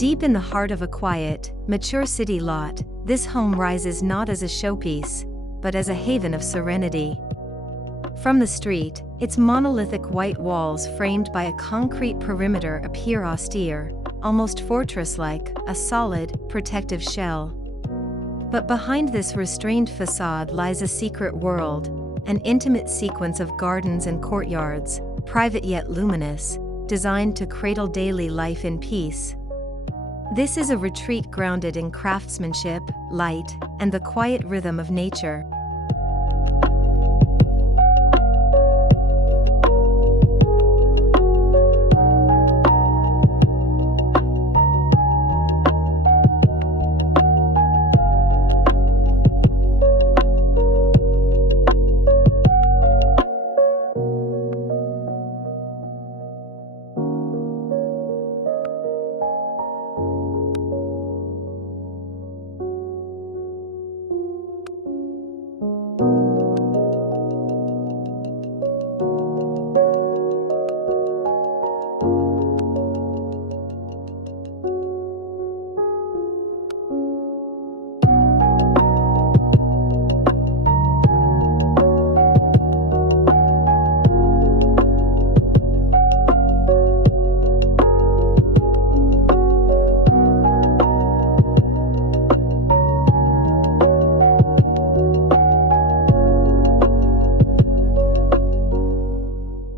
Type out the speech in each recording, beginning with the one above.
Deep in the heart of a quiet, mature city lot, this home rises not as a showpiece, but as a haven of serenity. From the street, its monolithic white walls framed by a concrete perimeter appear austere, almost fortress-like, a solid, protective shell. But behind this restrained facade lies a secret world, an intimate sequence of gardens and courtyards, private yet luminous, designed to cradle daily life in peace. This is a retreat grounded in craftsmanship, light, and the quiet rhythm of nature.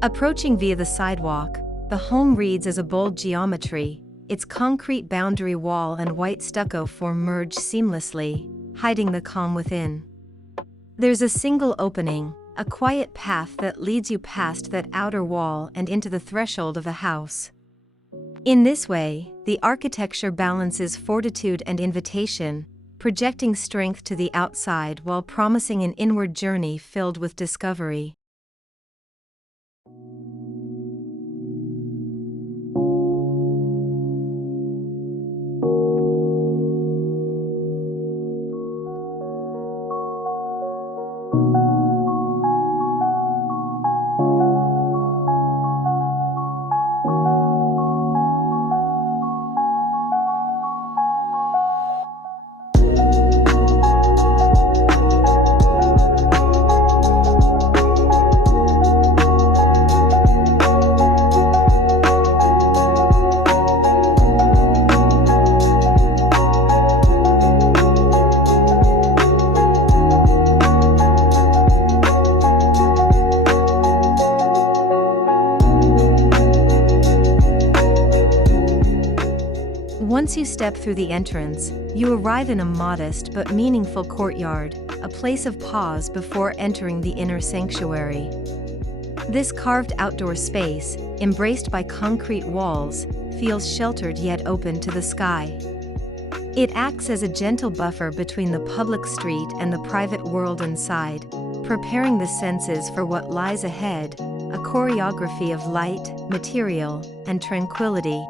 Approaching via the sidewalk, the home reads as a bold geometry. Its concrete boundary wall and white stucco form merge seamlessly, hiding the calm within. There's a single opening, a quiet path that leads you past that outer wall and into the threshold of the house. In this way, the architecture balances fortitude and invitation, projecting strength to the outside while promising an inward journey filled with discovery. Once you step through the entrance, you arrive in a modest but meaningful courtyard, a place of pause before entering the inner sanctuary. This carved outdoor space, embraced by concrete walls, feels sheltered yet open to the sky. It acts as a gentle buffer between the public street and the private world inside, preparing the senses for what lies ahead, a choreography of light, material, and tranquility.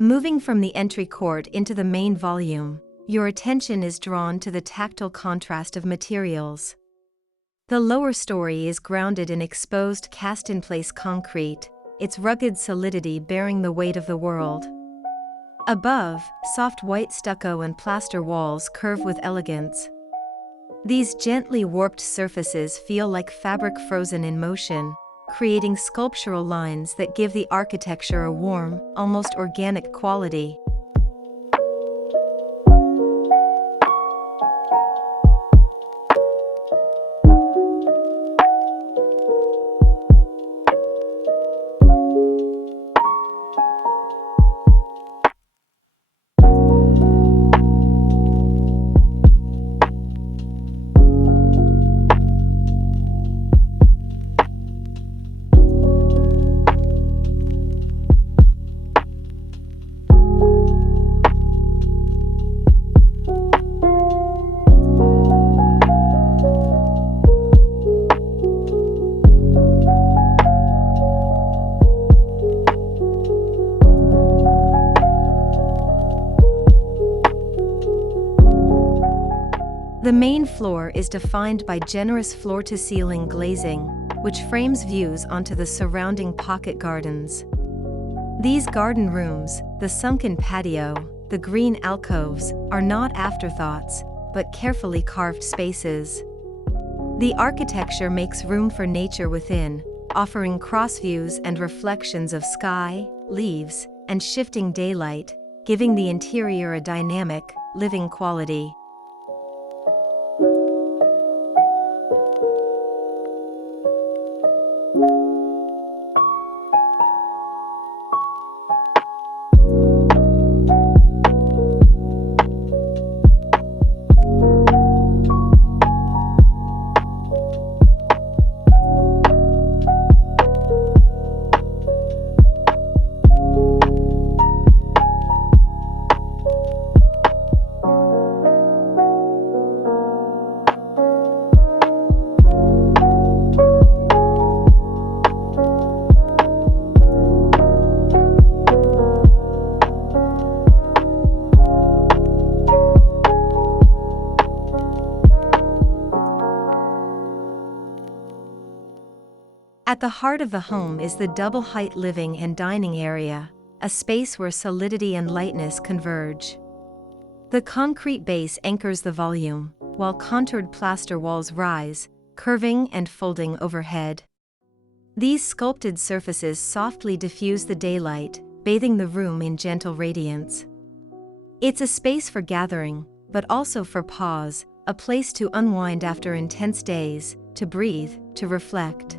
Moving from the entry court into the main volume, your attention is drawn to the tactile contrast of materials. The lower story is grounded in exposed cast-in-place concrete, its rugged solidity bearing the weight of the world. Above, soft white stucco and plaster walls curve with elegance. These gently warped surfaces feel like fabric frozen in motion, creating sculptural lines that give the architecture a warm, almost organic quality. main floor is defined by generous floor-to-ceiling glazing, which frames views onto the surrounding pocket gardens. These garden rooms, the sunken patio, the green alcoves, are not afterthoughts, but carefully carved spaces. The architecture makes room for nature within, offering cross views and reflections of sky, leaves, and shifting daylight, giving the interior a dynamic, living quality. At the heart of the home is the double-height living and dining area, a space where solidity and lightness converge. The concrete base anchors the volume, while contoured plaster walls rise, curving and folding overhead. These sculpted surfaces softly diffuse the daylight, bathing the room in gentle radiance. It's a space for gathering, but also for pause, a place to unwind after intense days, to breathe, to reflect.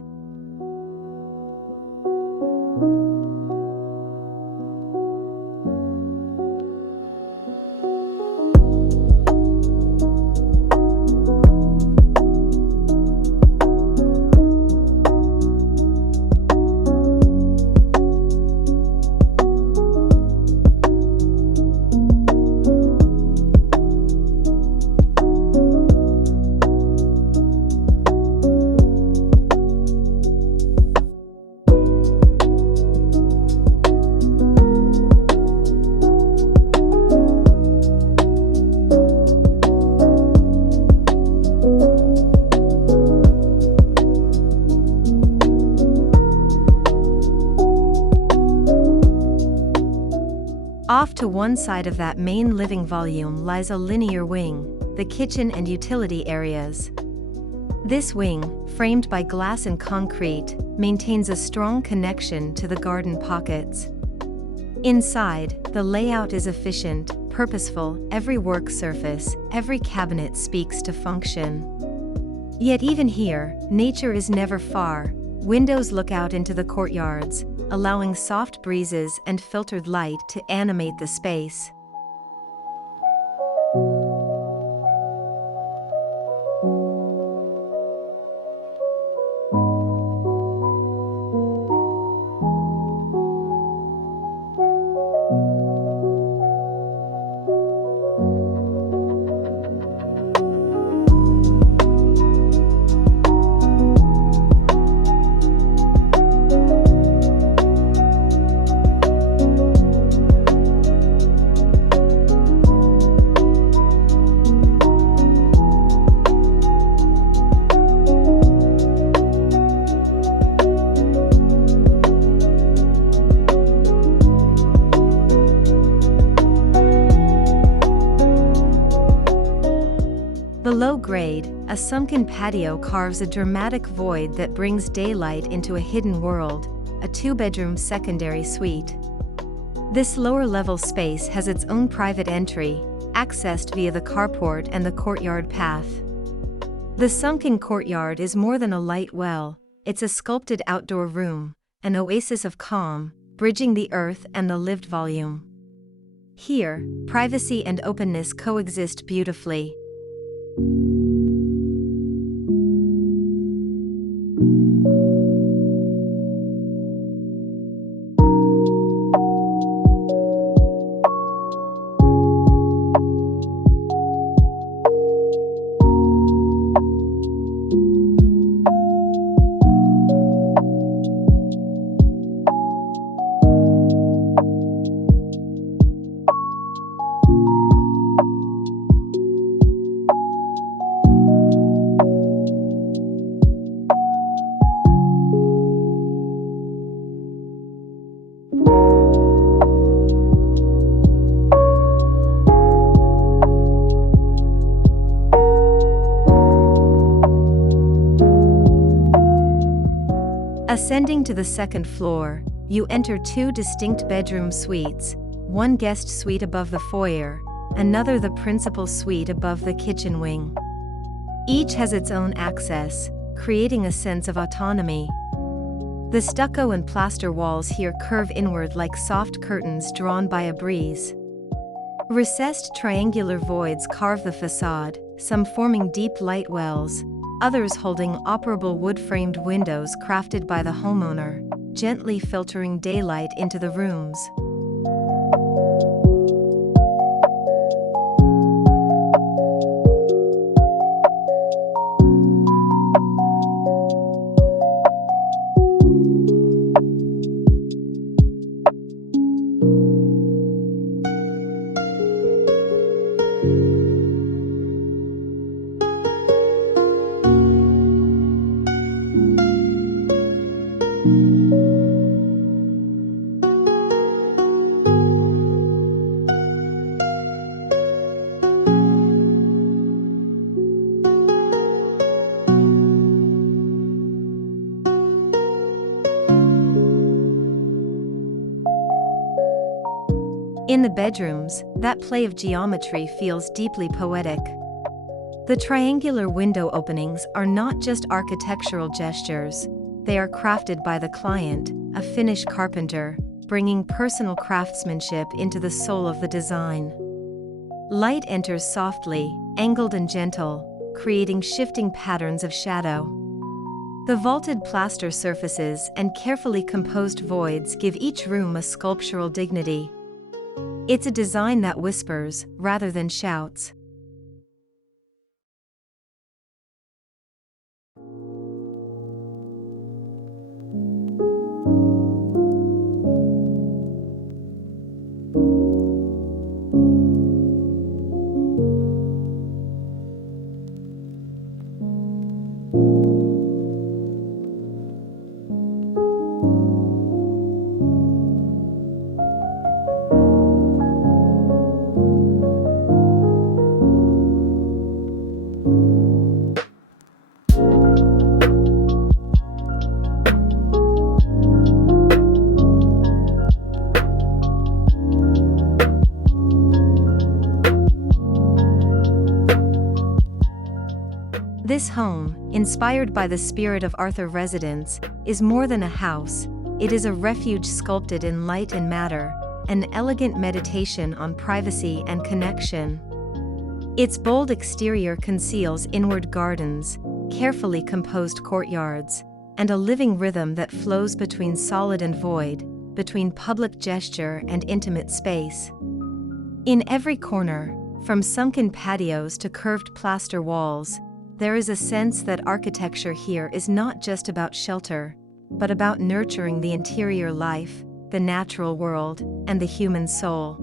Off to one side of that main living volume lies a linear wing, the kitchen and utility areas. This wing, framed by glass and concrete, maintains a strong connection to the garden pockets. Inside, the layout is efficient, purposeful, every work surface, every cabinet speaks to function. Yet even here, nature is never far. Windows look out into the courtyards, allowing soft breezes and filtered light to animate the space. Below grade, a sunken patio carves a dramatic void that brings daylight into a hidden world, a two-bedroom secondary suite. This lower-level space has its own private entry, accessed via the carport and the courtyard path. The sunken courtyard is more than a light well, it's a sculpted outdoor room, an oasis of calm, bridging the earth and the lived volume. Here, privacy and openness coexist beautifully. Ascending to the second floor, you enter two distinct bedroom suites, one guest suite above the foyer, another the principal suite above the kitchen wing. Each has its own access, creating a sense of autonomy. The stucco and plaster walls here curve inward like soft curtains drawn by a breeze. Recessed triangular voids carve the facade, some forming deep light wells, others holding operable wood-framed windows crafted by the homeowner, gently filtering daylight into the rooms. In the bedrooms, that play of geometry feels deeply poetic. The triangular window openings are not just architectural gestures, they are crafted by the client, a Finnish carpenter, bringing personal craftsmanship into the soul of the design. Light enters softly, angled and gentle, creating shifting patterns of shadow. The vaulted plaster surfaces and carefully composed voids give each room a sculptural dignity. It's a design that whispers, rather than shouts. This home, inspired by the spirit of Arthur residence, is more than a house, it is a refuge sculpted in light and matter, an elegant meditation on privacy and connection. Its bold exterior conceals inward gardens, carefully composed courtyards, and a living rhythm that flows between solid and void, between public gesture and intimate space. In every corner, from sunken patios to curved plaster walls, there is a sense that architecture here is not just about shelter, but about nurturing the interior life, the natural world, and the human soul.